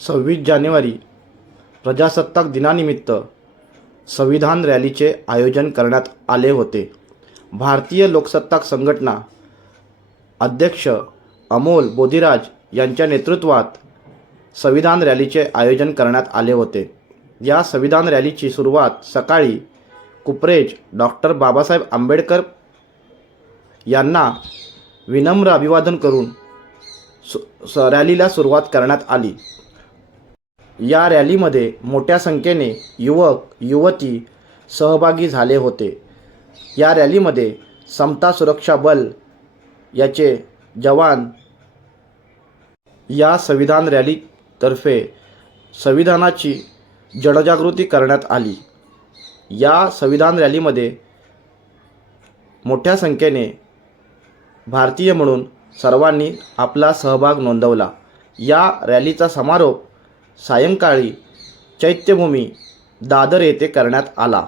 सव्वीस जानेवारी प्रजासत्ताक दिनानिमित्त संविधान रॅलीचे आयोजन करण्यात आले होते. भारतीय लोकसत्ताक संघटना अध्यक्ष अमोल बोधिराज यांच्या नेतृत्वात संविधान रॅलीचे आयोजन करण्यात आले होते. या संविधान रॅलीची सुरुवात सकाळी कुपरेज डॉक्टर बाबासाहेब आंबेडकर यांना विनम्र अभिवादन करून सु स रॅलीला सुरुवात करण्यात आली. या रॅलीमध्ये मोठ्या संख्येने युवक युवती सहभागी झाले होते. या रॅलीमध्ये समता सुरक्षा बल याचे जवान या संविधान रॅलीतर्फे संविधानाची जनजागृती करण्यात आली. या संविधान रॅलीमध्ये मोठ्या संख्येने भारतीय म्हणून सर्वांनी आपला सहभाग नोंदवला. या रॅलीचा समारोप सायंकाळी चैत्यभूमी दादर येथे करण्यात आला.